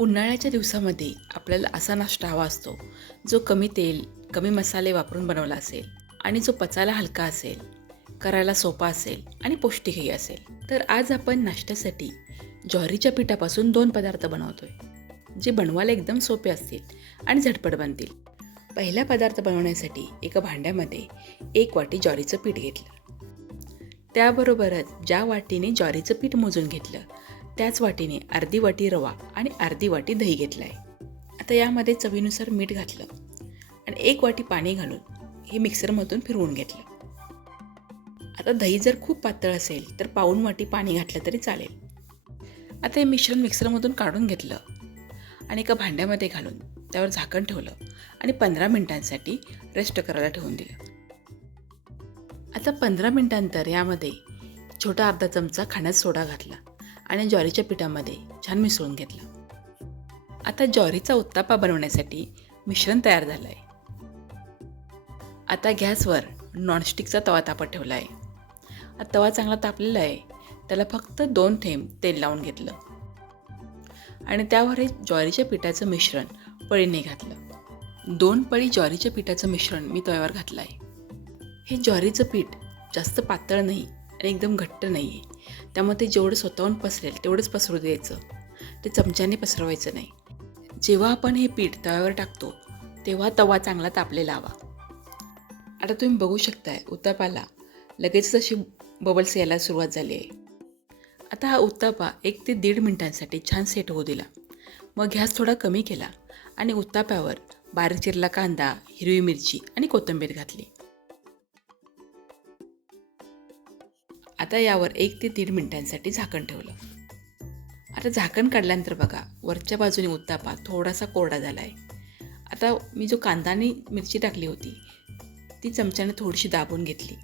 उन्हाळ्याच्या दिवसामध्ये आपल्याला असा नाश्ता हवा असतो जो कमी तेल कमी मसाले वापरून बनवला असेल आणि जो पचायला हलका असेल, करायला सोपा असेल आणि पौष्टिकही असेल. तर आज आपण नाश्त्यासाठी ज्वारीच्या पिठापासून 2 पदार्थ बनवतोय, जे बनवायला एकदम सोपे असतील आणि झटपट बनतील. पहिला पदार्थ बनवण्यासाठी एका भांड्यामध्ये 1 वाटी ज्वारीचं पीठ घेतलं. त्याबरोबरच ज्या वाटीने ज्वारीचं पीठ मोजून घेतलं त्याच वाटीने अर्धी वाटी रवा आणि अर्धी वाटी दही घेतलं आहे. आता यामध्ये चवीनुसार मीठ घातलं आणि 1 वाटी पाणी घालून हे मिक्सरमधून फिरवून घेतलं. आता दही जर खूप पातळ असेल तर पाऊण वाटी पाणी घातलं तरी चालेल. आता हे मिश्रण मिक्सरमधून काढून घेतलं आणि एका भांड्यामध्ये घालून त्यावर झाकण ठेवलं आणि 15 मिनिटांसाठी रेस्ट करायला ठेवून दिलं. आता 15 मिनिटांनंतर यामध्ये छोटा अर्धा चमचा खाण्याचा सोडा घातला आणि ज्वारीच्या पिठामध्ये छान मिसळून घेतलं. आता ज्वारीचा उत्तापा बनवण्यासाठी मिश्रण तयार झालं आहे. आता गॅसवर नॉनस्टिकचा तवा तापत ठेवला आहे. आता तवा चांगला तापलेला आहे. त्याला फक्त 2 थेंब तेल लावून घेतलं आणि त्यावर हे ज्वारीच्या पिठाचं मिश्रण पळीने घातलं. 2 पळी ज्वारीच्या पिठाचं मिश्रण मी तव्यावर घातलं आहे. हे ज्वारीचं पीठ जास्त पातळ नाही आणि एकदम घट्ट नाही आहे. त्यामुळे ते जेवढं स्वतःहून पसरेल तेवढंच पसरू द्यायचं. ते चमच्याने पसरवायचं नाही. जेव्हा आपण हे पीठ तव्यावर टाकतो तेव्हा तवा चांगला तापलेला हवा. आता तुम्ही बघू शकताय उत्तापाला लगेचच अशी बबल्स यायला सुरुवात झाली आहे. आता हा उत्तापा 1 ते 1.5 मिनिटांसाठी छान सेट होऊ दिला. मग गॅस थोडा कमी केला आणि उत्ताप्यावर बारीक चिरलेला कांदा, हिरवी मिरची आणि कोथिंबीर घातली. आता यावर 1 ते 1.5 मिनिटांसाठी झाकण ठेवलं. आता झाकण काढल्यानंतर बघा वरच्या बाजूने उत्तापा थोडासा कोरडा झाला आहे. आता मी जो कांदा आणि मिरची टाकली होती ती चमच्याने थोडीशी दाबून घेतली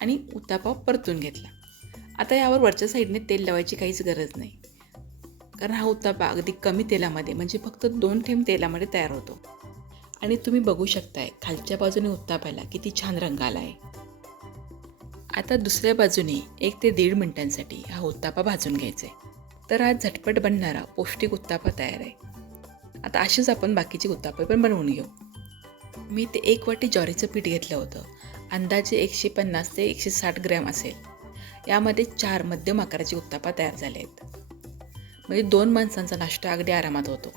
आणि उत्तापा परतून घेतला. आता यावर वरच्या साईडने तेल लावायची काहीच गरज नाही, कारण हा उत्तापा अगदी कमी तेलामध्ये म्हणजे फक्त 2 थेंब तेलामध्ये तयार होतो. आणि तुम्ही बघू शकताय खालच्या बाजूने उत्तापाला किती छान रंग आला आहे. आता दुसऱ्या बाजूने 1 ते 1.5 मिनिटांसाठी हा उत्तापा भाजून घ्यायचा आहे. तर हा झटपट बनणारा पौष्टिक उत्तापा तयार आहे. आता असेच आपण बाकीचे उत्तापे पण बनवून घेऊ. मी ते 1 वाटी ज्वारीचं पीठ घेतलं होतं. अंदाजे 150 ते 160 ग्रॅम असेल. यामध्ये 4 मध्यम आकाराचे उत्तापा तयार झाले आहेत. म्हणजे 2 माणसांचा नाश्ता अगदी आरामात होतो.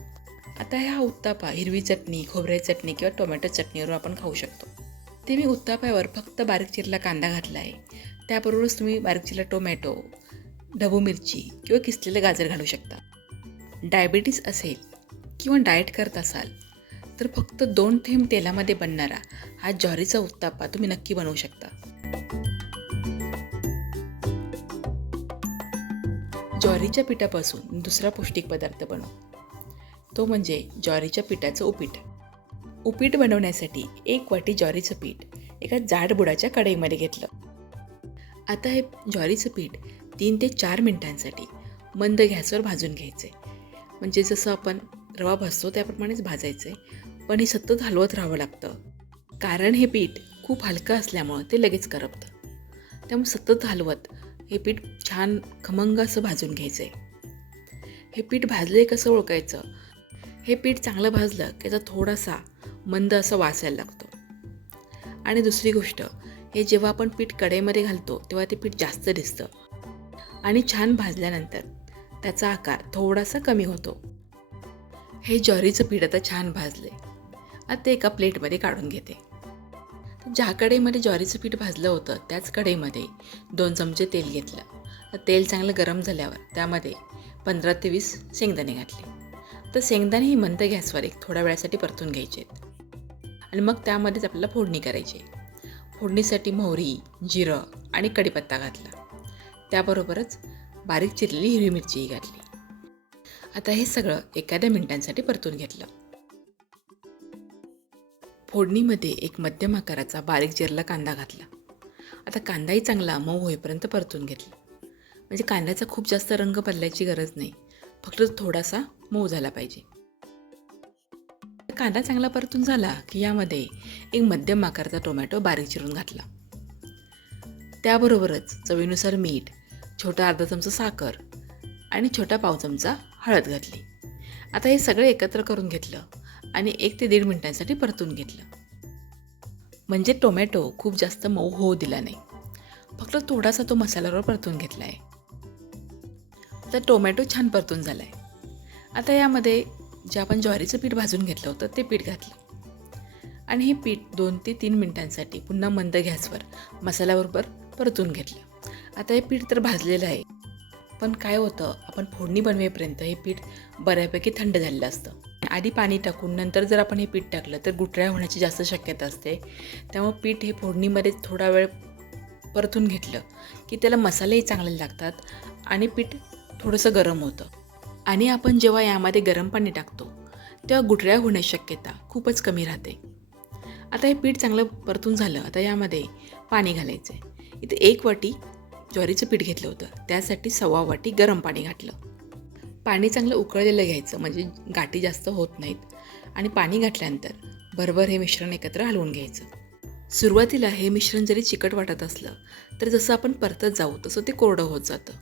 आता हा उत्तापा हिरवी चटणी, खोबऱ्याची चटणी किंवा टोमॅटो चटणीवर आपण खाऊ शकतो. ते मी उत्ताप्यावर फक्त बारीक चिरलेला कांदा घातला आहे. त्याबरोबरच तुम्ही बारीक चिरलेला टोमॅटो, ढबू मिरची किंवा किसलेलं गाजर घालू शकता. डायबिटीस असेल किंवा डाएट करत असाल तर फक्त 2 थेंब तेलामध्ये बनणारा हा ज्वारीचा उत्तापा तुम्ही नक्की बनवू शकता. ज्वारीच्या पिठापासून दुसरा पौष्टिक पदार्थ बनव, तो म्हणजे ज्वारीच्या पिठाचं उपीट. उपीट बनवण्यासाठी 1 वाटी ज्वारीचं पीठ एका जाड बुडाच्या कढईमध्ये घेतलं. आता हे ज्वारीचं पीठ 3 ते 4 मिनिटांसाठी मंद गॅसवर भाजून घ्यायचे. म्हणजे जसं आपण रवा भाजतो त्याप्रमाणेच भाजायचं आहे, पण हे सतत हलवत राहावं लागतं, कारण हे पीठ खूप हलकं असल्यामुळं ते लगेच करपतं. त्यामुळे सतत हलवत हे पीठ छान खमंग असं भाजून घ्यायचं आहे. हे पीठ भाजले कसं ओळखायचं? हे पीठ चांगलं भाजलं की त्याचा थोडासा मंद असा वास यायला लागतो. आणि दुसरी गोष्ट, हे जेव्हा आपण पीठ कढईमध्ये घालतो तेव्हा ते पीठ जास्त दिसतं आणि छान भाजल्यानंतर त्याचा आकार थोडासा कमी होतो. हे ज्वारीचं पीठ आता छान भाजले. आता ते एका प्लेटमध्ये काढून घेते. ज्या कढईमध्ये ज्वारीचं पीठ भाजलं होतं त्याच कढईमध्ये 2 चमचे तेल घेतलं. तेल चांगलं गरम झाल्यावर त्यामध्ये 15 ते 20 शेंगदाणे घातले. तर शेंगदाणे ही मंद गॅसवर एक थोड्या वेळासाठी परतून घ्यायचे आणि मग त्यामध्येच आपल्याला फोडणी करायची. फोडणीसाठी मोहरी, जिरं आणि कढीपत्ता घातला. त्याबरोबरच बारीक चिरलेली हिरवी मिरचीही घातली. आता हे सगळं एखाद्या मिनिटांसाठी परतून घेतलं. फोडणीमध्ये एक मध्यम आकाराचा बारीक चिरलेला कांदा घातला. आता कांदाही चांगला मऊ होईपर्यंत परतून घेतला. म्हणजे कांद्याचा खूप जास्त रंग बदलायची गरज नाही, फक्त थोडासा मऊ झाला पाहिजे. कांदा चांगला परतून झाला की यामध्ये एक मध्यम आकाराचा टोमॅटो बारीक चिरून घातला. त्याबरोबरच चवीनुसार मीठ, छोटा अर्धा चमचा साखर आणि छोटा पाव चमचा हळद घातली आता हे सगळे एकत्र करून घेतलं आणि 1 ते 1.5 मिनिटांसाठी परतून घेतलं. म्हणजे टोमॅटो खूप जास्त मऊ होऊ दिला नाही, फक्त थोडासा तो मसाल्यावर परतून घेतला आहे. आता टोमॅटो छान परतून झाला आहे. आता यामध्ये जे आपण ज्वारीचं पीठ भाजून घेतलं होतं ते पीठ घातलं आणि हे पीठ 2 ते 3 मिनिटांसाठी पुन्हा मंद गॅसवर मसाल्याबरोबर परतून घेतलं. आता हे पीठ तर भाजलेलं आहे, पण काय होतं, आपण फोडणी बनवेपर्यंत हे पीठ बऱ्यापैकी थंड झालेलं असतं. आधी पाणी टाकून नंतर जर आपण हे पीठ टाकलं तर गुठळ्या होण्याची जास्त शक्यता असते. त्यामुळे पीठ हे फोडणीमध्ये थोडा वेळ परतून घेतलं की त्याला मसालेही चांगले लागतात आणि पीठ थोडंसं गरम होतं. आणि आपण जेव्हा यामध्ये गरम पाणी टाकतो तेव्हा गुठळ्या होण्याची शक्यता खूपच कमी राहते. आता हे पीठ चांगलं परतून झालं. आता यामध्ये पाणी घालायचं आहे. इथे 1 वाटी ज्वारीचं पीठ घेतलं होतं, त्यासाठी 1.25 वाटी गरम पाणी घातलं. पाणी चांगलं उकळलेलं घ्यायचं म्हणजे गाठी जास्त होत नाहीत. आणि पाणी घातल्यानंतर भरभर हे मिश्रण एकत्र हलवून घ्यायचं. सुरुवातीला हे मिश्रण जरी चिकट वाटत असलं तर जसं आपण परतत जाऊ तसं ते कोरडं होत जातं.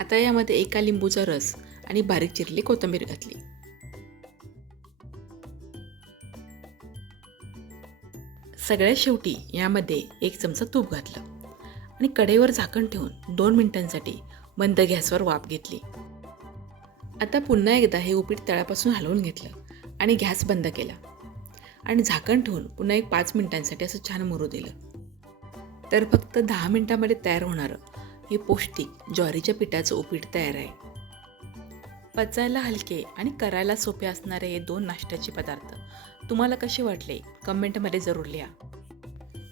आता यामध्ये 1 लिंबूचा रस आणि बारीक चिरलेली कोथिंबीर घातली. सगळ्यात शेवटी यामध्ये 1 चमचा तूप घातलं आणि कढईवर झाकण ठेवून 2 मिनिटांसाठी मंद गॅसवर वाफ घेतली. आता पुन्हा एकदा हे उपीट तळापासून हलवून घेतलं आणि गॅस बंद केला आणि झाकण ठेवून पुन्हा 5 मिनिटांसाठी असं छान मुरू दिलं. तर फक्त 10 मिनिटांमध्ये तयार होणारं हे पौष्टिक ज्वारीच्या पिठाचं उपीट तयार आहे. पचायला हलके आणि करायला सोपे असणारे हे 2 नाश्त्याचे पदार्थ तुम्हाला कसे वाटले कमेंटमध्ये जरूर लिहा.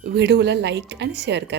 व्हिडिओला लाईक आणि शेअर करा.